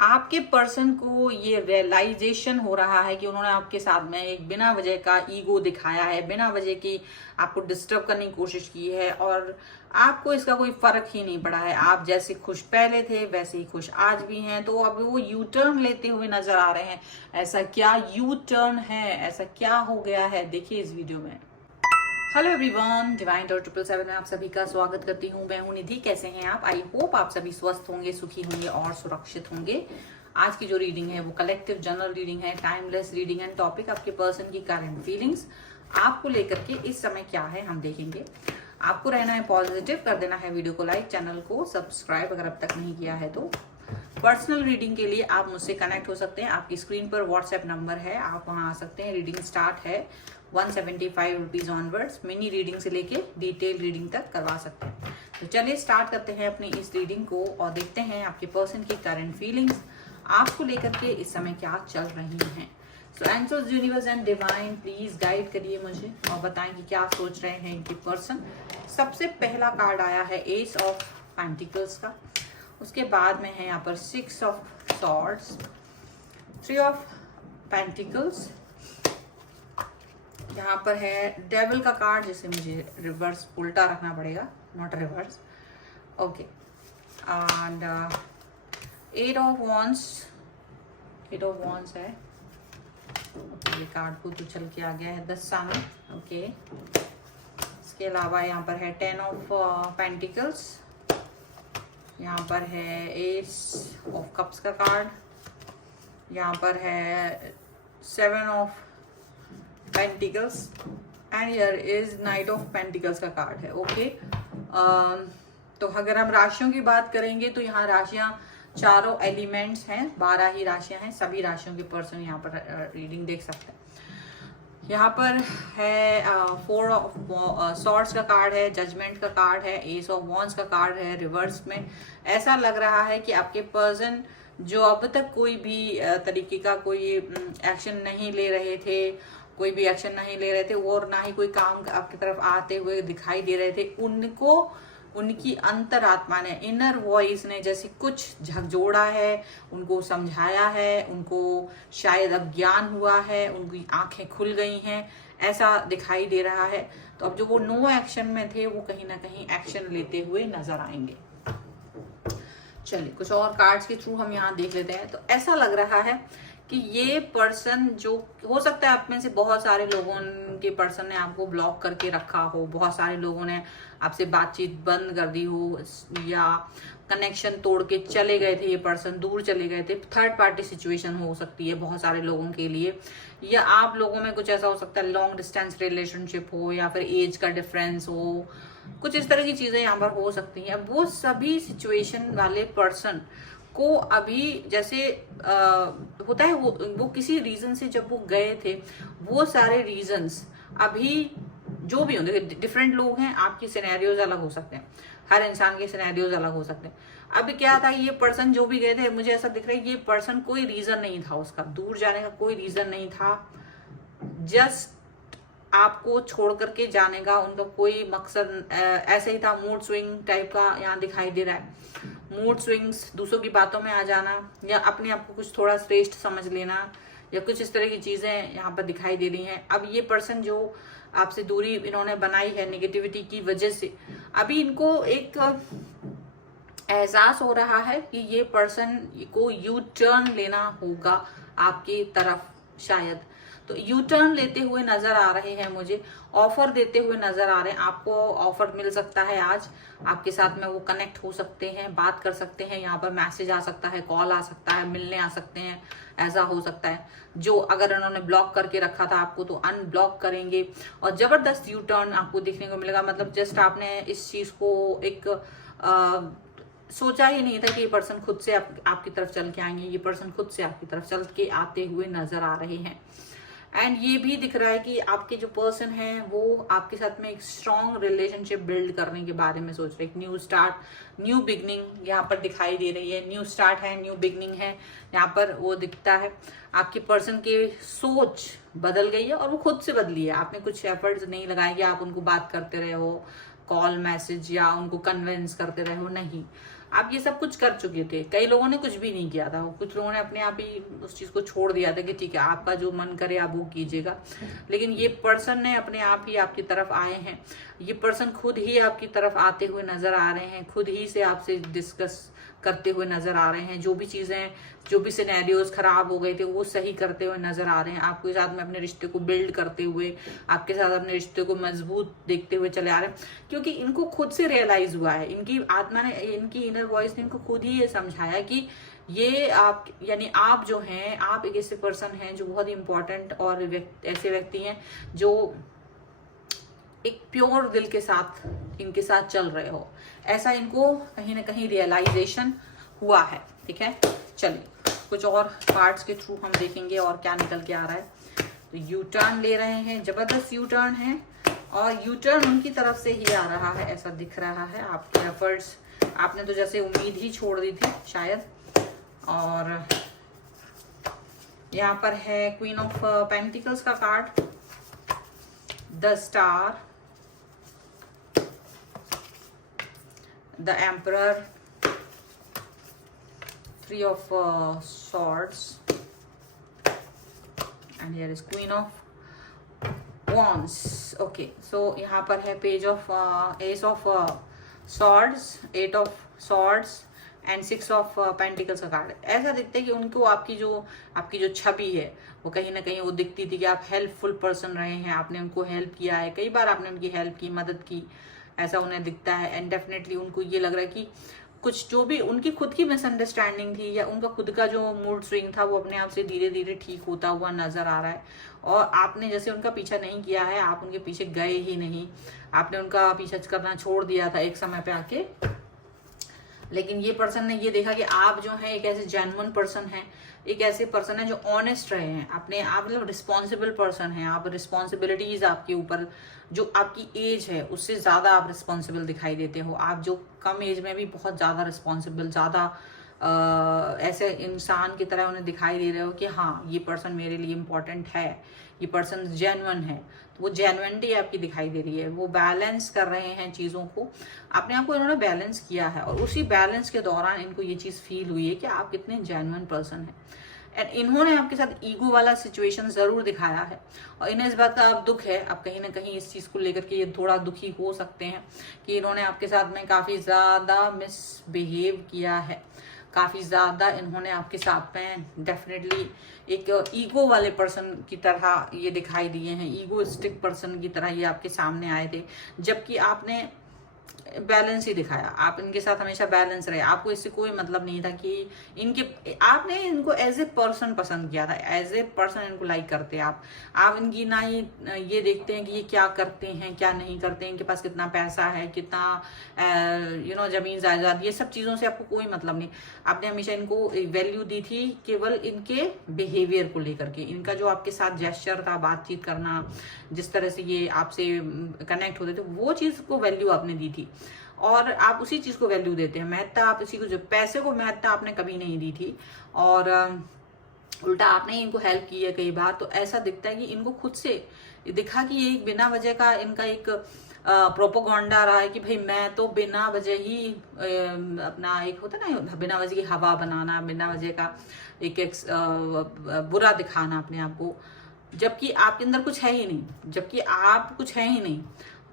आपके पर्सन को ये रियलाइजेशन हो रहा है कि उन्होंने आपके साथ में एक बिना वजह का ईगो दिखाया है, बिना वजह की आपको डिस्टर्ब करने की कोशिश की है और आपको इसका कोई फर्क ही नहीं पड़ा है। आप जैसे खुश पहले थे वैसे ही खुश आज भी हैं, तो अब वो यू टर्न लेते हुए नजर आ रहे हैं। ऐसा क्या यू टर्न है, ऐसा क्या हो गया है, देखिए इस वीडियो में। हेलो एवरीवन, डिवाइन टॉर 777 में आप सभी का स्वागत करती हूँ। मैं हूँ निधि। कैसे हैं आप? आई होप आप सभी स्वस्थ होंगे, सुखी होंगे और सुरक्षित होंगे। आज की जो रीडिंग है वो कलेक्टिव जनरल रीडिंग है, टाइमलेस रीडिंग एंड टॉपिक आपके पर्सन की करंट फीलिंग्स आपको लेकर के इस समय क्या है हम देखेंगे। आपको रहना है पॉजिटिव, कर देना है वीडियो को लाइक, चैनल को सब्सक्राइब अगर अब तक नहीं किया है तो। पर्सनल रीडिंग के लिए आप मुझसे कनेक्ट हो सकते हैं। आपकी स्क्रीन पर व्हाट्सएप नंबर है, आप वहां आ सकते हैं। रीडिंग स्टार्ट है 175 रुपीज ऑनवर्ड्स। मिनी रीडिंग से लेके डिटेल रीडिंग तक करवा सकते हैं। तो चलिए स्टार्ट करते हैं अपनी इस रीडिंग को और देखते हैं आपके पर्सन की करंट फीलिंग्स आपको लेकर के इस समय क्या चल रही हैं। So angels, universe and divine please guide करिए मुझे और बताएं कि क्या सोच रहे हैं इनके पर्सन। सबसे पहला कार्ड आया है एस ऑफ पेंटिकल्स का, उसके बाद में है यहाँ पर 6 ऑफ सॉर्ड्स, 3 ऑफ पेंटिकल्स, यहाँ पर है डेविल का कार्ड जिसे मुझे रिवर्स उल्टा रखना पड़ेगा, not reverse, okay, and 8 of wands, 8 of wands है। ये कार्ड को तो चल के आ गया है 10 सामने, ओके। इसके अलावा यहाँ पर है 10 ऑफ पेंटिकल्स, यहाँ पर है एस ऑफ कप्स का कार्ड, यहाँ पर है 7 of pentacles and here is night of pentacles का कार्ड है, ओके। तो अगर हम राशियों की बात करेंगे तो यहाँ राशियां चारों एलिमेंट्स हैं, 12 ही राशियां हैं। सभी राशियों के पर्सन यहाँ पर रीडिंग देख सकते हैं। यहाँ पर है 4 ऑफ सॉर्ड्स का कार्ड है, जजमेंट का कार्ड है, एस ऑफ वॉन्ड्स का कार्ड है रिवर्स में। ऐसा लग रहा है कि आपके पर्सन जो अब तक कोई भी तरीके का कोई एक्शन नहीं ले रहे थे, कोई भी एक्शन नहीं ले रहे थे और ना ही कोई काम आपकी तरफ आते हुए दिखाई दे रहे थे, उनको उनकी अंतरात्मा ने, इनर वॉइस ने जैसे कुछ झकझोड़ा है, उनको समझाया है, उनको शायद अब ज्ञान हुआ है, उनकी आंखें खुल गई हैं, ऐसा दिखाई दे रहा है। तो अब जो वो नो एक्शन में थे वो कहीं ना कहीं एक्शन लेते हुए नजर आएंगे। चलिए कुछ और कार्ड्स के थ्रू हम यहाँ देख लेते हैं। तो ऐसा लग रहा है कि ये पर्सन, जो हो सकता है आप में से बहुत सारे लोगों के पर्सन ने आपको ब्लॉक करके रखा हो, बहुत सारे लोगों ने आपसे बातचीत बंद कर दी हो या कनेक्शन तोड़ के चले गए थे, ये पर्सन दूर चले गए थे। थर्ड पार्टी सिचुएशन हो सकती है बहुत सारे लोगों के लिए, या आप लोगों में कुछ ऐसा हो सकता है लॉन्ग डिस्टेंस रिलेशनशिप हो या फिर एज का डिफरेंस हो, कुछ इस तरह की चीजें यहाँ पर हो सकती हैं। वो सभी सिचुएशन वाले पर्सन को अभी जैसे होता है वो किसी रीजन से जब वो गए थे, वो सारे रीजंस अभी जो भी होंगे, डिफरेंट लोग हैं, आपकी सिनेरियोज अलग हो सकते हैं, हर इंसान के सिनेरियोज अलग हो सकते हैं। अभी क्या था, ये पर्सन जो भी गए थे, मुझे ऐसा दिख रहा है ये पर्सन कोई रीजन नहीं था उसका दूर जाने का, कोई रीजन नहीं था, जस्ट आपको छोड़ करके जाने का उनका कोई मकसद ऐसे ही था। मूड स्विंग टाइप का यहाँ दिखाई दे रहा है, मूड स्विंग्स, दूसरों की बातों में आ जाना या अपने आप को कुछ थोड़ा श्रेष्ठ समझ लेना या कुछ इस तरह की चीजें यहाँ पर दिखाई दे रही हैं। अब ये पर्सन जो आपसे दूरी इन्होंने बनाई है नेगेटिविटी की वजह से, अभी इनको एक एहसास हो रहा है कि ये पर्सन को यू टर्न लेना होगा आपकी तरफ शायद। तो यू टर्न लेते हुए नजर आ रहे हैं, मुझे ऑफर देते हुए नजर आ रहे हैं। आपको ऑफर मिल सकता है आज, आपके साथ में वो कनेक्ट हो सकते हैं, बात कर सकते हैं, यहाँ पर मैसेज आ सकता है, कॉल आ सकता है, मिलने आ सकते हैं, ऐसा हो सकता है। जो अगर उन्होंने ब्लॉक करके रखा था आपको तो अनब्लॉक करेंगे और जबरदस्त यू टर्न आपको देखने को मिलेगा। मतलब जस्ट आपने इस चीज को एक सोचा ही नहीं था कि ये पर्सन खुद से आपकी तरफ चल के आएंगे, ये पर्सन खुद से आपकी तरफ चल के आते हुए नजर आ रहे हैं। एंड ये भी दिख रहा है कि आपके जो पर्सन है वो आपके साथ में एक स्ट्रॉन्ग रिलेशनशिप बिल्ड करने के बारे में सोच रहे हैं। न्यू स्टार्ट, न्यू बिगनिंग यहाँ पर दिखाई दे रही है, न्यू स्टार्ट है, न्यू बिगनिंग है, यहाँ पर वो दिखता है। आपके पर्सन की सोच बदल गई है और वो खुद से बदली है, आपने कुछ एफर्ट्स नहीं लगाए कि आप उनको बात करते रहे हो, कॉल मैसेज या उनको कन्विंस करते रहे हो, नहीं। आप ये सब कुछ कर चुके थे। कई लोगों ने कुछ भी नहीं किया था, कुछ लोगों ने अपने आप ही उस चीज को छोड़ दिया था कि ठीक है आपका जो मन करे आप वो कीजिएगा। लेकिन ये पर्सन ने अपने आप ही आपकी तरफ आए हैं, ये पर्सन खुद ही आपकी तरफ आते हुए नजर आ रहे हैं, खुद ही से आपसे डिस्कस करते हुए नजर आ रहे हैं। जो भी चीजें, जो भी सिनेरियोज खराब हो गए थे वो सही करते हुए नजर आ रहे हैं। आपके साथ में अपने रिश्ते को बिल्ड करते हुए, आपके साथ अपने रिश्ते को मजबूत देखते हुए चले आ रहे हैं, क्योंकि इनको खुद से रियलाइज हुआ है, इनकी आत्मा ने, इनकी इनर वॉइस ने इनको खुद ही ये समझाया कि ये आप, यानी आप जो हैं, आप एक ऐसे पर्सन हैं जो बहुत इंपॉर्टेंट और ऐसे व्यक्ति हैं जो एक प्योर दिल के साथ इनके साथ चल रहे हो, ऐसा इनको कहीं ना कहीं रियलाइजेशन हुआ है। ठीक है, चलिए कुछ और पार्ट्स के थ्रू हम देखेंगे और क्या निकल के आ रहा है। तो यू टर्न ले रहे हैं, जबरदस्त यू टर्न है, और यू टर्न उनकी तरफ से ही आ रहा है, ऐसा दिख रहा है। आपके एफर्ट्स, आपने तो जैसे उम्मीद ही छोड़ दी थी शायद। और यहाँ पर है क्वीन ऑफ पेंटिकल्स का card, the star, the emperor, three of swords, and here is queen of wands. Okay, so यहाँ पर है page of ace of swords, eight of swords and six of pentacles का card. ऐसा दिखता है कि उनको आपकी जो छवि है वो कहीं ना कहीं वो दिखती थी कि आप हेल्पफुल पर्सन रहे हैं, आपने उनको हेल्प किया है, कई बार आपने उनकी हेल्प की, मदद की, ऐसा उन्हें दिखता है। एंड डेफिनेटली उनको ये लग रहा है कि कुछ जो भी उनकी खुद की मिसअंडरस्टैंडिंग थी या उनका खुद का जो मूड स्विंग था वो अपने आप से धीरे धीरे ठीक होता हुआ नजर आ रहा है। और आपने जैसे उनका पीछा नहीं किया है, आप उनके पीछे गए ही नहीं, आपने उनका पीछा करना छोड़ दिया था एक समय पे आके। लेकिन ये पर्सन ने ये देखा कि आप जो है एक ऐसे जेन्युइन पर्सन हैं, एक ऐसे पर्सन है जो ऑनेस्ट रहे हैं अपने आप, मतलब रिस्पॉन्सिबल पर्सन है आप। रिस्पॉन्सिबिलिटीज आपके ऊपर, जो आपकी एज है उससे ज्यादा आप रिस्पॉन्सिबल दिखाई देते हो। आप जो कम एज में भी बहुत ज्यादा रिस्पॉन्सिबल, ज्यादा ऐसे इंसान की तरह उन्हें दिखाई दे रहे हो कि हाँ ये पर्सन मेरे लिए इम्पोर्टेंट है, ये पर्सन जेन्युइन है। तो वो जेन्युइनिटी आपकी दिखाई दे रही है, वो बैलेंस कर रहे हैं चीज़ों को, अपने आप को इन्होंने बैलेंस किया है। और उसी बैलेंस के दौरान इनको ये चीज़ फील हुई है कि आप कितने जेन्युइन पर्सन हैं। एंड इन्होंने आपके साथ ईगो वाला सिचुएशन जरूर दिखाया है, और इन्हें इस बात का अब दुख है, अब कहीं ना कहीं इस चीज़ को लेकर के ये थोड़ा दुखी हो सकते हैं कि इन्होंने आपके साथ में काफ़ी ज़्यादा मिसबिहेव किया है, काफ़ी ज़्यादा इन्होंने आपके साथ में डेफिनेटली एक ईगो वाले पर्सन की तरह ये दिखाई दिए हैं, ईगोइस्टिक पर्सन की तरह ये आपके सामने आए थे, जबकि आपने बैलेंस ही दिखाया। आप इनके साथ हमेशा बैलेंस रहे, आपको इससे कोई मतलब नहीं था कि इनके, आपने इनको एज ए पर्सन पसंद किया था, एज ए पर्सन इनको लाइक करते हैं आप इनकी ना ये देखते हैं कि ये क्या करते हैं क्या नहीं करते हैं, इनके पास कितना पैसा है, कितना जमीन जायदाद, ये सब चीज़ों से आपको कोई मतलब नहीं। आपने हमेशा इनको वैल्यू दी थी केवल इनके बिहेवियर को लेकर के, इनका जो आपके साथ जेस्चर था, बातचीत करना, जिस तरह से ये आपसे कनेक्ट होते थे, वो चीज़ को वैल्यू आपने दी थी, और आप उसी चीज को वैल्यू देते हैं। महत्ता आप इसी को, जो पैसे को महत्ता आपने कभी नहीं दी थी, और उल्टा आपने इनको हेल्प की है कई बार। तो ऐसा दिखता है कि इनको खुद से दिखा कि ये बिना वजह का इनका एक प्रोपोगंडा रहा है कि भाई मैं तो बिना वजह ही अपना एक होता ना, बिना वजह की हवा बनाना, बिना वजह का एक बुरा दिखाना अपने आप को, जबकि आपके अंदर कुछ है ही नहीं, जबकि आप कुछ है ही नहीं।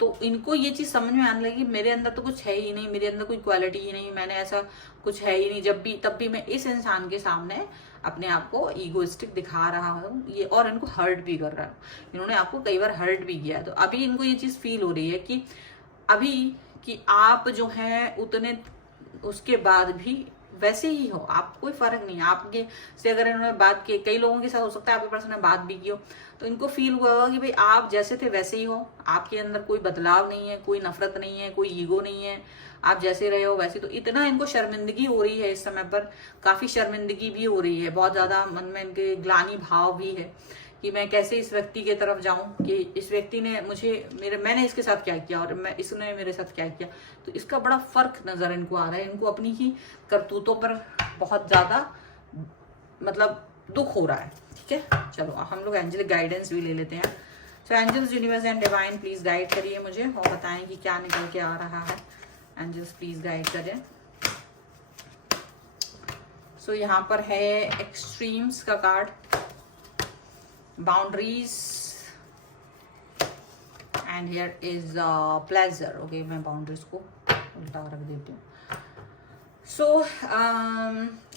तो इनको ये चीज समझ में आने लगी, मेरे अंदर तो कुछ है ही नहीं, मेरे अंदर कोई क्वालिटी ही नहीं, मैंने ऐसा कुछ है ही नहीं, तब भी मैं इस इंसान के सामने अपने आप को ईगोइस्टिक दिखा रहा हूँ ये, और इनको हर्ट भी कर रहा हूँ। इन्होंने आपको कई बार हर्ट भी किया है। तो अभी इनको ये चीज फील हो रही है कि अभी कि आप जो है उतने, उसके बाद भी वैसे ही हो, आप कोई फर्क नहीं है आपके से। अगर इन्होंने बात की, कई लोगों के साथ हो सकता है आपके पर्सन ने बात भी की हो, तो इनको फील हुआ होगा कि भाई आप जैसे थे वैसे ही हो, आपके अंदर कोई बदलाव नहीं है, कोई नफरत नहीं है, कोई ईगो नहीं है, आप जैसे रहे हो वैसे। तो इतना इनको शर्मिंदगी हो रही है इस समय पर, काफी शर्मिंदगी भी हो रही है, बहुत ज्यादा मन में इनके ग्लानि भाव भी है कि मैं कैसे इस व्यक्ति के तरफ जाऊं, कि इस व्यक्ति ने मैंने इसके साथ क्या किया और इसने मेरे साथ क्या किया। तो इसका बड़ा फर्क नजर इनको आ रहा है, इनको अपनी ही करतूतों पर बहुत ज्यादा मतलब दुख हो रहा है। ठीक है, चलो हम लोग एंजेलिक गाइडेंस भी ले लेते हैं। So angels, universe and divine please guide करिए मुझे और बताएं कि क्या निकल के आ रहा है। एंजल्स प्लीज गाइड करें। सो यहाँ पर है एक्सट्रीम्स का card, boundaries, and here is pleasure. Okay, मैं बाउंड्रीज को उल्टा रख देती हूँ। सो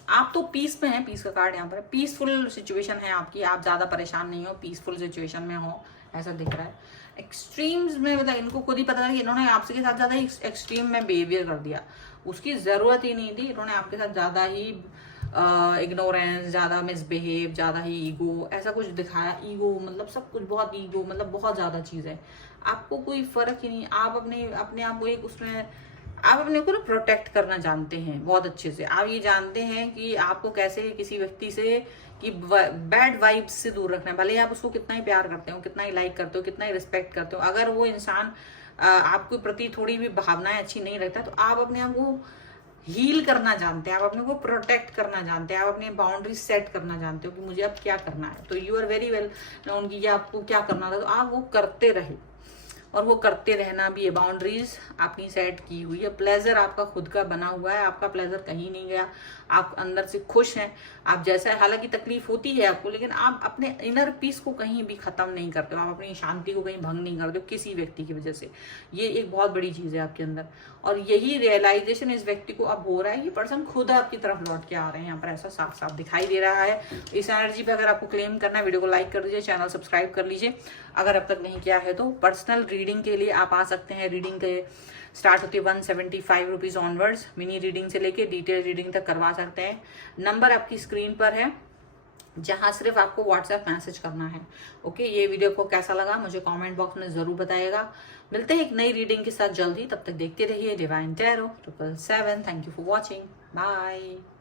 आप तो पीस में हैं, पीस का कार्ड यहाँ पर, पीसफुल सिचुएशन है आपकी, आप ज़्यादा परेशान नहीं हो, पीसफुल सिचुएशन में हो ऐसा दिख रहा है। एक्सट्रीम्स में मतलब इनको खुद ही पता था कि इन्होंने आपसे के साथ ज़्यादा ही एक्सट्रीम में बिहेवियर कर दिया, उसकी ज़रूरत ही नहीं थी, इन्होंने आपके साथ ज़्यादा ही इग्नोरेंस, ज़्यादा मिसबिहेव, ज़्यादा ही ईगो, ऐसा कुछ दिखाया। ईगो मतलब सब कुछ, बहुत ईगो मतलब बहुत ज़्यादा चीज़ है, आपको कोई फ़र्क ही नहीं। आप अपने आप को एक उसमें, आप अपने को ना प्रोटेक्ट करना जानते हैं बहुत अच्छे से। आप ये जानते हैं कि आपको कैसे किसी व्यक्ति से कि बैड वाइब्स से दूर रखना है, भले आप उसको कितना ही प्यार करते हो, कितना ही लाइक करते हो, कितना ही रिस्पेक्ट करते हो, अगर वो इंसान आपके प्रति थोड़ी भी भावनाएं अच्छी नहीं रखता, तो आप अपने आप को हील करना जानते हैं, आप अपने को प्रोटेक्ट करना जानते हैं, आप अपनी बाउंड्री सेट करना जानते हो कि मुझे अब क्या करना है। तो you are very well known कि आपको क्या करना था, तो आप वो करते रहे, और वो करते रहना भी है। बाउंड्रीज आपकी सेट की हुई है, प्लेजर आपका खुद का बना हुआ है, आपका प्लेजर कहीं नहीं गया, आप अंदर से खुश हैं। आप जैसा, हालांकि तकलीफ होती है आपको, लेकिन आप अपने इनर पीस को कहीं भी खत्म नहीं करते हो, आप अपनी शांति को कहीं भंग नहीं करते हो किसी व्यक्ति की वजह से। ये एक बहुत बड़ी चीज है आपके अंदर, और यही रियलाइजेशन इस व्यक्ति को अब हो रहा है। ये पर्सन खुद आपकी तरफ लौट के आ रहे हैं, यहाँ पर ऐसा साफ साफ दिखाई दे रहा है। इस एनर्जी पे अगर आपको क्लेम करना है, वीडियो को लाइक कर दीजिए, चैनल सब्सक्राइब कर लीजिए अगर अब तक नहीं किया है तो। पर्सनल रीडिंग के लिए आप आ सकते हैं, रीडिंग के स्टार्ट होती है 175 रुपीज ऑनवर्ड्स, मिनी रीडिंग से लेके डिटेल रीडिंग तक करवा सकते हैं। नंबर आपकी स्क्रीन पर है, जहां सिर्फ आपको व्हाट्सएप मैसेज करना है। ओके, ये वीडियो को कैसा लगा मुझे कमेंट बॉक्स में जरूर बताइएगा। मिलते हैं एक नई रीडिंग के साथ जल्दी, तब तक देखते रहिए divine tarot 777। Thank you for watching, bye.